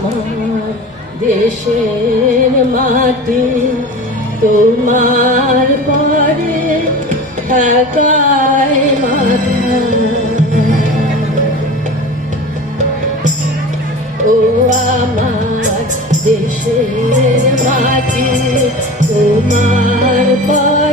আমার দেশের মাটি তোমার পরে থাকায় মাথা ও আমার দেশের মাটি তোমার পরে